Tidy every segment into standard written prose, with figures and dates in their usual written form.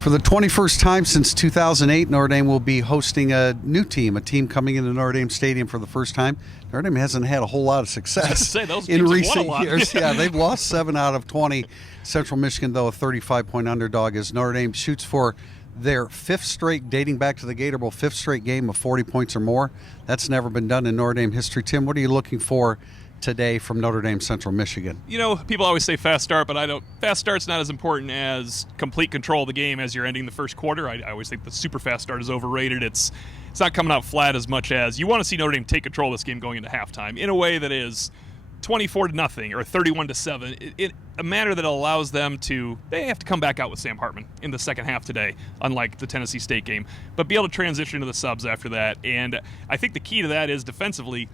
For the 21st time since 2008, Notre Dame will be hosting a new team, a team coming into Notre Dame Stadium for the first time. Notre Dame hasn't had a whole lot of success in recent years. Yeah, they've lost 7 out of 20. Central Michigan, though, a 35-point underdog as Notre Dame shoots for their 5th straight, dating back to the Gator Bowl, 5th straight game of 40 points or more. That's never been done in Notre Dame history. Tim, what are you looking for today from Notre Dame Central Michigan? You know, people always say fast start, but I don't. Fast start's not as important as complete control of the game as you're ending the first quarter. I always think the super fast start is overrated. It's not coming out flat as much as you want to see Notre Dame take control of this game going into halftime in a way that is 24-0 or 31-7, in a manner that allows them to. They have to come back out with Sam Hartman in the second half today, unlike the Tennessee State game, but be able to transition to the subs after that. And I think the key to that is defensively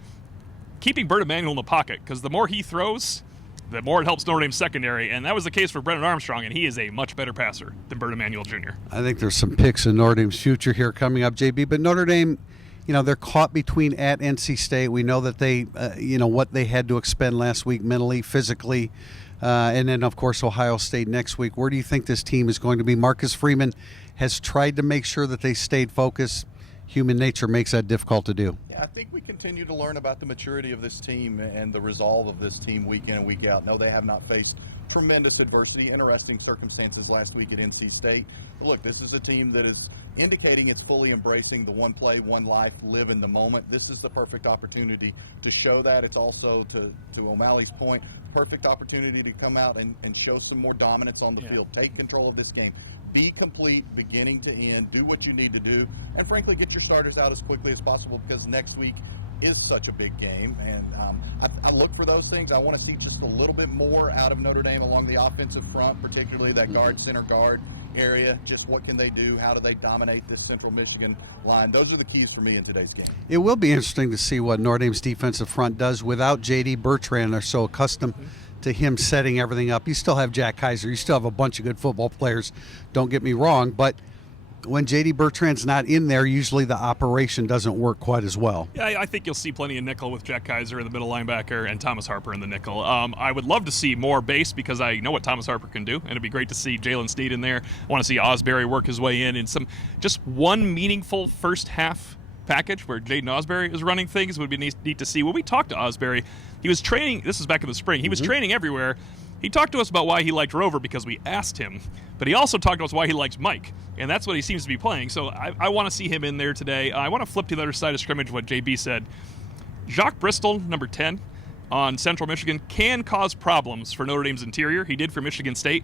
keeping Bert Emanuel in the pocket, because the more he throws, the more it helps Notre Dame's secondary, and that was the case for Brennan Armstrong, and he is a much better passer than Bert Emanuel Jr. I think there's some picks in Notre Dame's future here coming up, JB, but Notre Dame, you know, they're caught between at NC State. We know that they, what they had to expend last week mentally, physically, and then, of course, Ohio State next week. Where do you think this team is going to be? Marcus Freeman has tried to make sure that they stayed focused. Human nature makes that difficult to do. Yeah, I think we continue to learn about the maturity of this team and the resolve of this team week in and week out. No, they have not faced tremendous adversity, interesting circumstances last week at NC State. But look, this is a team that is indicating it's fully embracing the one play, one life, live in the moment. This is the perfect opportunity to show that. It's also, to O'Malley's point, perfect opportunity to come out and show some more dominance on the field. Take control of this game. Be complete beginning to end. Do what you need to do. And frankly, get your starters out as quickly as possible, because next week is such a big game. And I look for those things. I want to see just a little bit more out of Notre Dame along the offensive front, particularly that guard, center guard area. Just what can they do? How do they dominate this Central Michigan line? Those are the keys for me in today's game. It will be interesting to see what Notre Dame's defensive front does without J.D. Bertrand. They're so accustomed to him setting everything up. You still have Jack Kaiser. You still have a bunch of good football players. Don't get me wrong, but when J.D. Bertrand's not in there, usually the operation doesn't work quite as well. Yeah, I think you'll see plenty of nickel with Jack Kaiser in the middle linebacker and Thomas Harper in the nickel. I would love to see more base, because I know what Thomas Harper can do, and it'd be great to see Jalen Sneed in there. I want to see Osbury work his way in just one meaningful first half package where Jaden Osbury is running things would be neat to see. When we talked to Osbury, he was training, this is back in the spring, he was training everywhere. He talked to us about why he liked Rover because we asked him, but he also talked to us why he likes Mike, and that's what he seems to be playing. So I want to see him in there today. I want to flip to the other side of scrimmage what JB said. Jacques Bristol, number 10, on Central Michigan, can cause problems for Notre Dame's interior. He did for Michigan State.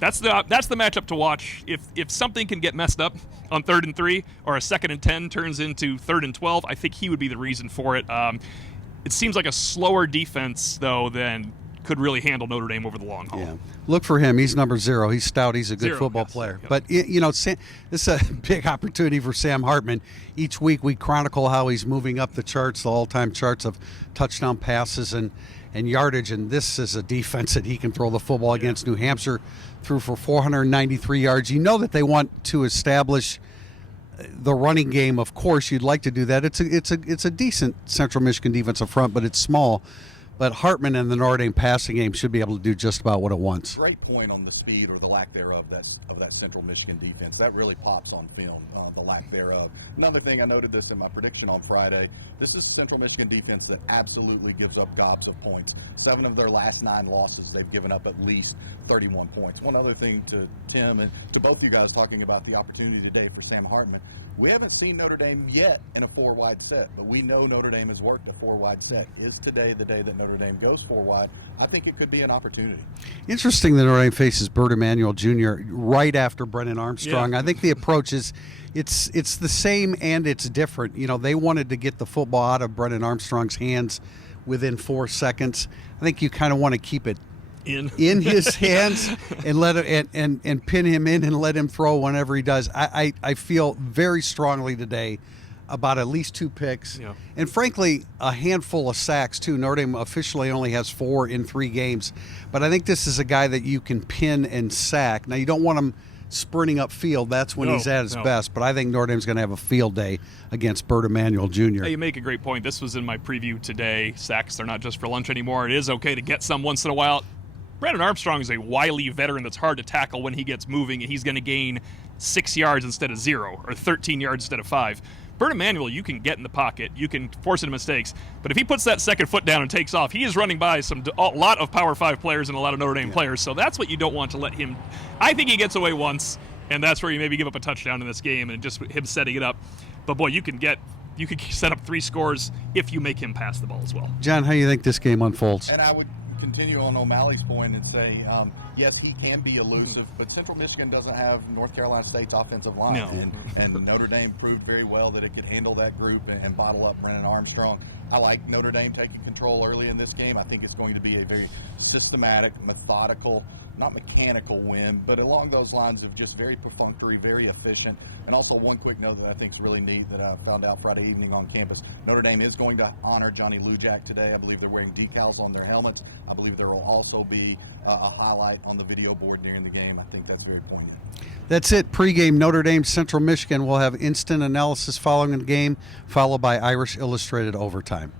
That's the matchup to watch. If something can get messed up on 3rd and 3 or a 2nd and 10 turns into 3rd and 12, I think he would be the reason for it. It seems like a slower defense, though, than could really handle Notre Dame over the long haul. Yeah. Look for him. He's number 0. He's stout. He's a good football player. Yep. But, this is a big opportunity for Sam Hartman. Each week we chronicle how he's moving up the charts, the all-time charts of touchdown passes and yardage, and this is a defense that he can throw the football against. New Hampshire threw for 493 yards. You know that they want to establish the running game. Of course, you'd like to do that. It's a decent Central Michigan defensive front, but it's small. But Hartman and the Notre Dame passing game should be able to do just about what it wants. Great point on the speed, or the lack thereof, of that Central Michigan defense. That really pops on film, the lack thereof. Another thing, I noted this in my prediction on Friday, this is a Central Michigan defense that absolutely gives up gobs of points. 7 of their last 9 losses, they've given up at least 31 points. One other thing to Tim and to both you guys talking about the opportunity today for Sam Hartman. We haven't seen Notre Dame yet in a 4-wide set, but we know Notre Dame has worked a 4-wide set. Is today the day that Notre Dame goes 4-wide? I think it could be an opportunity. Interesting that Notre Dame faces Bert Emanuel Jr. right after Brennan Armstrong. Yeah. I think the approach is it's the same and it's different. They wanted to get the football out of Brennan Armstrong's hands within 4 seconds. I think you kind of want to keep it in his hands and let it and pin him in and let him throw whenever he does. I feel very strongly today about at least 2 picks, and frankly a handful of sacks too. Notre Dame officially only has 4 in 3 games, but I think this is a guy that you can pin and sack. Now you don't want him sprinting upfield. That's when he's at his best, but I think Notre Dame's going to have a field day against Bert Emanuel Jr. Hey, you make a great point. This was in my preview today. Sacks, they're not just for lunch anymore. It is okay to get some once in a while. Brennan Armstrong is a wily veteran that's hard to tackle when he gets moving, and he's going to gain 6 yards instead of 0 or 13 yards instead of 5. Bert Emanuel, you can get in the pocket, you can force into mistakes, but if he puts that second foot down and takes off, he is running by a lot of Power 5 players and a lot of Notre Dame players, so that's what you don't want to let him. I think he gets away once, and that's where you maybe give up a touchdown in this game and just him setting it up. But boy, you could set up 3 scores if you make him pass the ball as well. John, how do you think this game unfolds? And I would continue on O'Malley's point and say, yes, he can be elusive, but Central Michigan doesn't have North Carolina State's offensive line. No. And Notre Dame proved very well that it could handle that group and bottle up Brennan Armstrong. I like Notre Dame taking control early in this game. I think it's going to be a very systematic, methodical, not mechanical win, but along those lines of just very perfunctory, very efficient. And also one quick note that I think is really neat that I found out Friday evening on campus. Notre Dame is going to honor Johnny Lujak today. I believe they're wearing decals on their helmets. I believe there will also be a highlight on the video board during the game. I think that's very poignant. That's it. Pre-game Notre Dame Central Michigan. We'll have instant analysis following the game, followed by Irish Illustrated Overtime.